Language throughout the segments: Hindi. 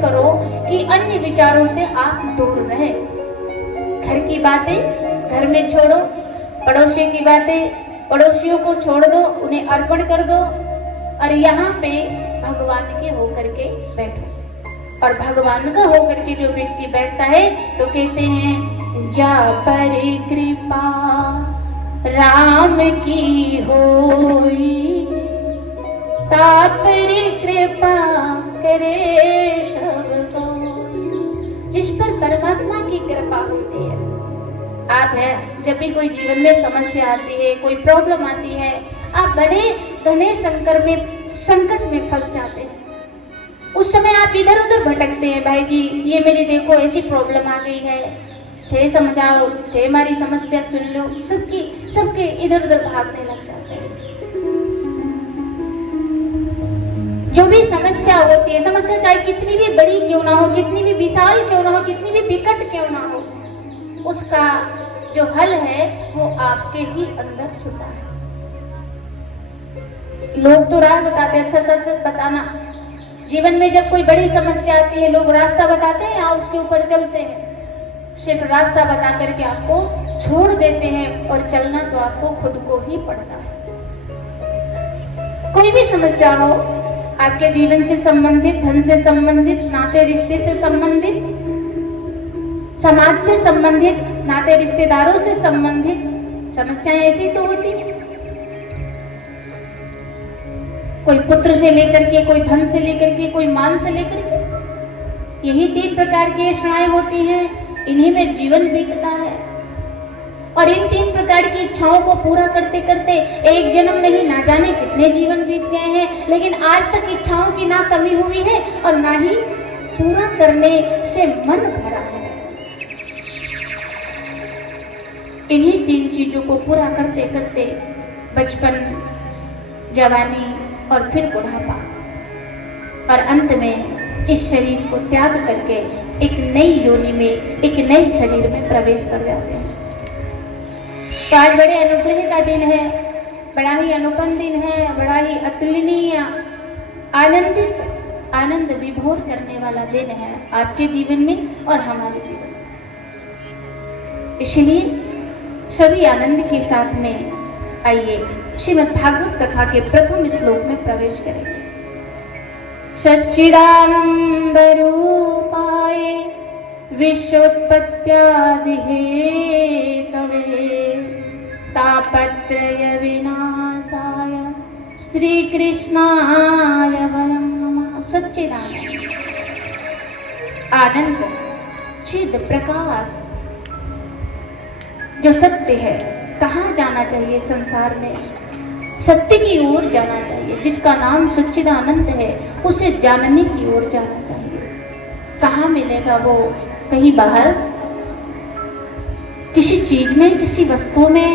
करो कि अन्य विचारों से आप दूर रहे। घर की बातें घर में छोड़ो, पड़ोसी की बातें पड़ोसियों को छोड़ दो, उन्हें अर्पण कर दो और यहाँ पे भगवान के होकर के बैठो। और भगवान का होकर के जो व्यक्ति बैठता है तो कहते हैं जा पर कृपा राम की होई, तापर कृपा करे सब को। जिस पर परमात्मा की कृपा होती है। आप है जब भी कोई जीवन में समस्या आती है, कोई प्रॉब्लम आती है, आप बड़े घने संकट में फंस जाते हैं। उस समय आप इधर उधर भटकते हैं, भाई जी ये मेरी देखो ऐसी प्रॉब्लम आ गई है, थे समझाओ, थे हमारी समस्या सुन लो, सबके इधर उधर भागने लग जाते हैं। जो भी समस्या होती है, समस्या चाहे कितनी भी बड़ी क्यों ना हो, कितनी भी विशाल क्यों ना हो, कितनी भी विकट क्यों ना हो, उसका जो हल है वो आपके ही अंदर छुपा है। लोग तो राह बताते हैं, अच्छा सच बताना। जीवन में जब कोई बड़ी समस्या आती है लोग रास्ता बताते हैं या उसके ऊपर चलते हैं? सिर्फ रास्ता बता करके आपको छोड़ देते हैं और चलना तो आपको खुद को ही पड़ता है। कोई भी समस्या हो, आपके जीवन से संबंधित, धन से संबंधित, नाते रिश्ते से संबंधित, समाज से संबंधित, नाते रिश्तेदारों से संबंधित समस्याएं ऐसी तो होती है। कोई पुत्र से लेकर के, कोई धन से लेकर के, कोई मान से लेकर के, यही 3 प्रकार की इच्छाएं होती हैं। इन्हीं में जीवन बीतता है और इन 3 प्रकार की इच्छाओं को पूरा करते करते एक जन्म नहीं ना जाने कितने जीवन बीत गए हैं, लेकिन आज तक इच्छाओं की ना कमी हुई है और ना ही पूरा करने से मन भरा है। इन्हीं 3 चीजों को पूरा करते करते बचपन, जवानी और फिर बुढ़ापा और अंत में इस शरीर को त्याग करके एक नई योनि में, एक नए शरीर में प्रवेश कर जाते हैं। तो आज बड़े अनुग्रह का दिन है, बड़ा ही अनुपम दिन है, बड़ा ही अतुलनीय, आनंद विभोर करने वाला दिन है आपके जीवन में और हमारे जीवन में। इसलिए सभी आनंद के साथ में आइए श्रीमद् भागवत कथा के प्रथम श्लोक में प्रवेश करेंगे। सच्चिदानंद रूपाय विश्वोत्पत्त्यादि हेतवे तापत्रय विनाशाय श्री कृष्णाय वयं नमः। सच्चिदानंद, आनंद, चिद, प्रकाश, जो सत्य है। कहाँ जाना चाहिए संसार में? सत्य की ओर जाना चाहिए। जिसका नाम सच्चिदानंद है उसे जानने की ओर जाना चाहिए। कहाँ मिलेगा वो? कहीं बाहर, किसी चीज में, किसी वस्तु में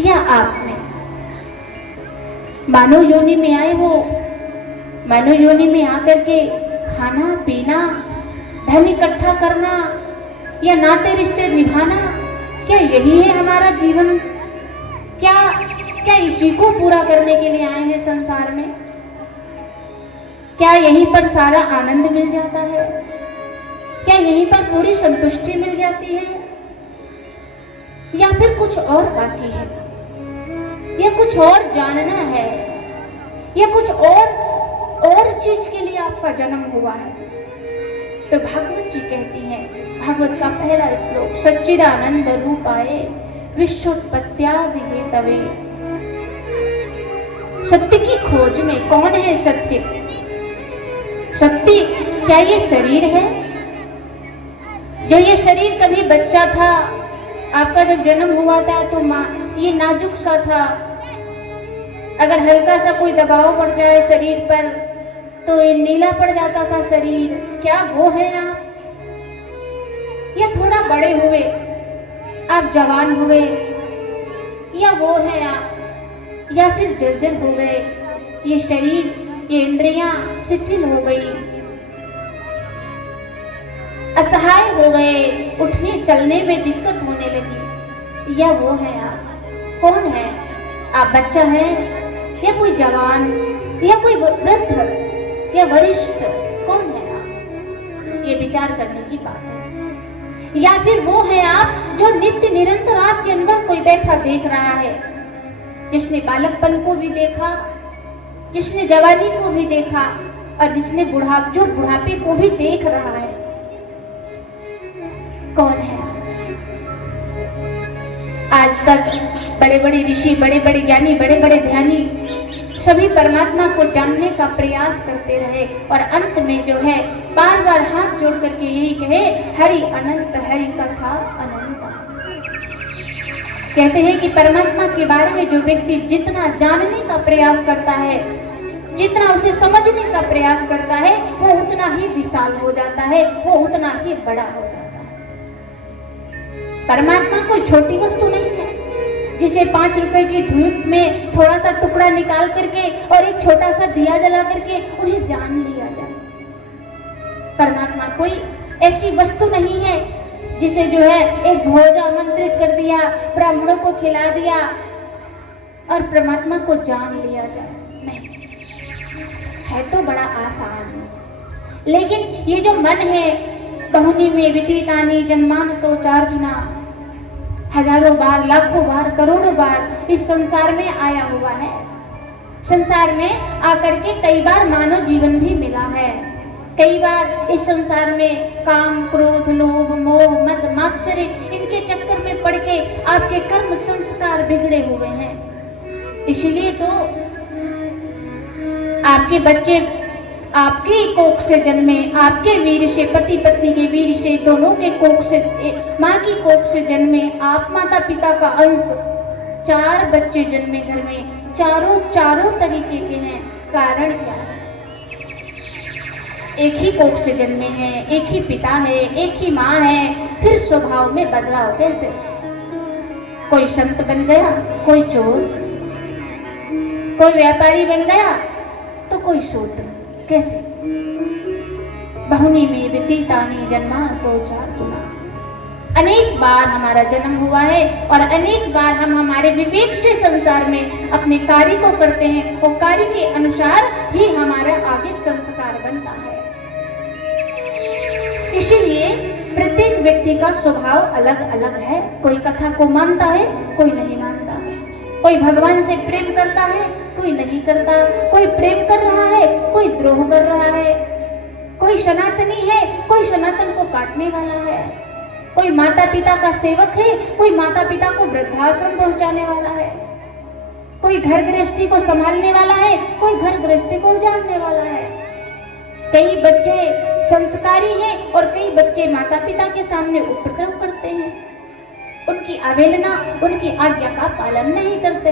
या आप में? मानव योनि में आए हो, मानव योनि में आकर के खाना पीना, धन इकट्ठा करना या नाते रिश्ते निभाना, क्या यही है हमारा जीवन? क्या इसी को पूरा करने के लिए आए हैं संसार में? क्या यहीं पर सारा आनंद मिल जाता है? क्या यहीं पर पूरी संतुष्टि मिल जाती है? या फिर कुछ और बाकी है, या कुछ और जानना है, या कुछ और चीज के लिए आपका जन्म हुआ है? तो भागवत जी कहती हैं, भागवत का पहला श्लोक, सच्चिदानंद रूपाय विश्वोत्पत्त्यादि हेतवे। सत्य की खोज में कौन है सत्य? सत्य क्या ये शरीर है? जो ये शरीर कभी बच्चा था, आपका जब जन्म हुआ था तो ये नाजुक सा था। अगर हल्का सा कोई दबाव पड़ जाए शरीर पर तो ये नीला पड़ जाता था शरीर। क्या वो है आप? या थोड़ा बड़े हुए, आप जवान हुए, या वो है आप? या फिर जर्जर हो गए, ये शरीर, ये इंद्रियां शिथिल हो गई, असहाय हो गए, उठने चलने में दिक्कत होने लगी। या वो है आप? कौन है आप? बच्चा है या कोई जवान या कोई वृद्ध या वरिष्ठ? कौन है आप? विचार करने की बात है। या फिर वो है आप जो नित्य निरंतर आपके अंदर कोई बैठा देख रहा है, जिसने बालकपन को भी देखा, जिसने जवानी को भी देखा और जिसने बुढ़ापे को भी देख रहा है। कौन है आप? आज तक बड़े बड़े ऋषि, बड़े बड़े ज्ञानी, बड़े बड़े ध्यानी सभी परमात्मा को जानने का प्रयास करते रहे और अंत में जो है बार बार हाथ जोड़ करके यही कहे, हरि अनंत, हरि कथा अनंत। कहते हैं कि परमात्मा के बारे में जो व्यक्ति जितना जानने का प्रयास करता है, जितना उसे समझने का प्रयास करता है, वो उतना ही विशाल हो जाता है, वो उतना ही बड़ा हो जाता है। परमात्मा कोई छोटी वस्तु नहीं है जिसे 5 रुपए की धूप में थोड़ा सा टुकड़ा निकाल करके और एक छोटा सा दिया जला करके उन्हें जान लिया जाए। परमात्मा कोई ऐसी वस्तु नहीं है जिसे जो है एक भोज आमंत्रित कर दिया, ब्राह्मणों को खिला दिया और परमात्मा को जान लिया जाए। नहीं, है तो बड़ा आसान, लेकिन ये जो मन है, बहुनी में व्यतीतानि जन्मान तो चार्जुना, हजारों बार, लाखों बार, करोड़ों बार इस संसार में आया हुआ है। संसार में आकर के कई बार मानव जीवन भी मिला है। कई बार इस संसार में काम, क्रोध, लोभ, मोह, मद, मात्सर्य इनके चक्कर में पड़ के आपके कर्म संस्कार बिगड़े हुए हैं। इसलिए तो आपके बच्चे आपके कोख से जन्मे, आपके वीर से, पति पत्नी के वीर से, दोनों के कोख से, माँ की कोख से जन्मे, आप माता पिता का अंश, 4 बच्चे जन्मे घर में, चारों तरीके के हैं। कारण क्या है? एक ही कोख से जन्मे हैं, एक ही पिता है, एक ही माँ है, फिर स्वभाव में बदलाव कैसे? कोई संत बन गया, कोई चोर, कोई व्यापारी बन गया तो कोई शूद्र, कैसे? बहुनी में व्यतीतानि जन्मान तो चार्जुना। अनेक बार हमारा जन्म हुआ है और अनेक बार हम हमारे विवेक से संसार में अपने कार्य को करते हैं और कार्य के अनुसार ही हमारा आगे संस्कार बनता है। इसीलिए प्रत्येक व्यक्ति का स्वभाव अलग अलग है। कोई कथा को मानता है, कोई नहीं मानता है। कोई भगवान से प्रेम करता है, कोई नहीं करता। कोई प्रेम कर रहा है, कोई द्रोह कर रहा है। कोई सनातनी है, कोई सनातन को काटने वाला है। कोई माता पिता का सेवक है, कोई माता पिता को वृद्धाश्रम पहुंचाने वाला है। कोई घर गृहस्थी को संभालने वाला है, कोई घर गृहस्थी को उजाड़ने वाला है। कई बच्चे संस्कारी हैं और कई बच्चे माता पिता के सामने उपद्रव करते हैं, उनकी अवहेलना, उनकी आज्ञा का पालन नहीं करते।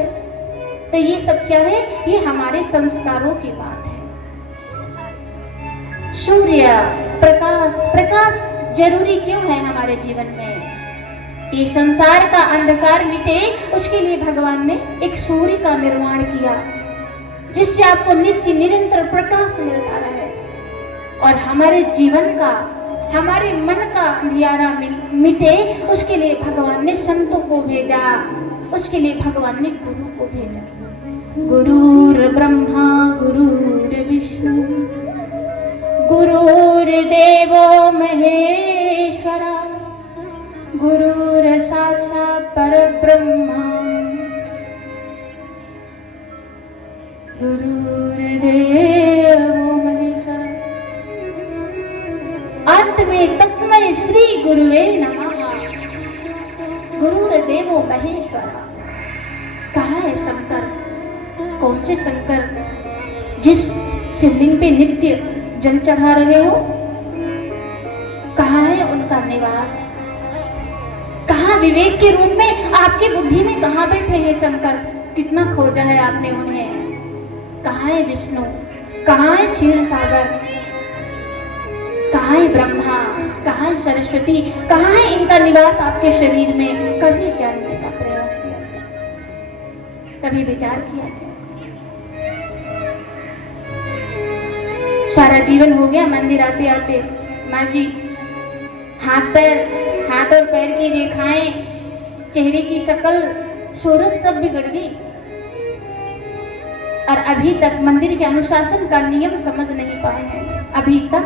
तो ये सब क्या है? ये हमारे संस्कारों की बात है। सूर्य प्रकाश जरूरी क्यों है हमारे जीवन में? ये संसार का अंधकार मिटे, उसके लिए भगवान ने एक सूर्य का निर्माण किया, जिससे आपको नित्य निरंतर प्रकाश मिलता रहे। और हमारे जीवन का, हमारे मन का अंधियारा मिटे, उसके लिए भगवान ने संतों को भेजा, उसके लिए भगवान ने गुरु को भेजा। गुरुर ब्रह्मा गुरुर्विष्णु गुरुर्देवो महेश्वरा गुरुर साक्षात् परब्रह्मा गुरुर्देवो महेश्वरा। अंत में तस्मै श्री गुरुवे नमः। गुरुर्देवो महेश्वरा। कहाँ है शंकर? कौन से शंकर? जिस शिवलिंग पे नित्य जल चढ़ा रहे हो, कहाँ है उनका निवास? कहाँ विवेक के रूप में आपकी बुद्धि में कहाँ बैठे हैं शंकर? कितना खोजा है आपने उन्हें? कहाँ है विष्णु? कहाँ है क्षीर सागर? कहाँ है ब्रह्मा? कहाँ है सरस्वती? कहाँ है इनका निवास आपके शरीर में? कभी जानने का प्रयास किया क्या? कभी विचार किया क्या? सारा जीवन हो गया मंदिर आते आते, माँ जी हाथ और पैर की रेखाएं, चेहरे की शक्ल, सूरत सब बिगड़ गई और अभी तक मंदिर के अनुशासन का नियम समझ नहीं पाए हैं। अभी तक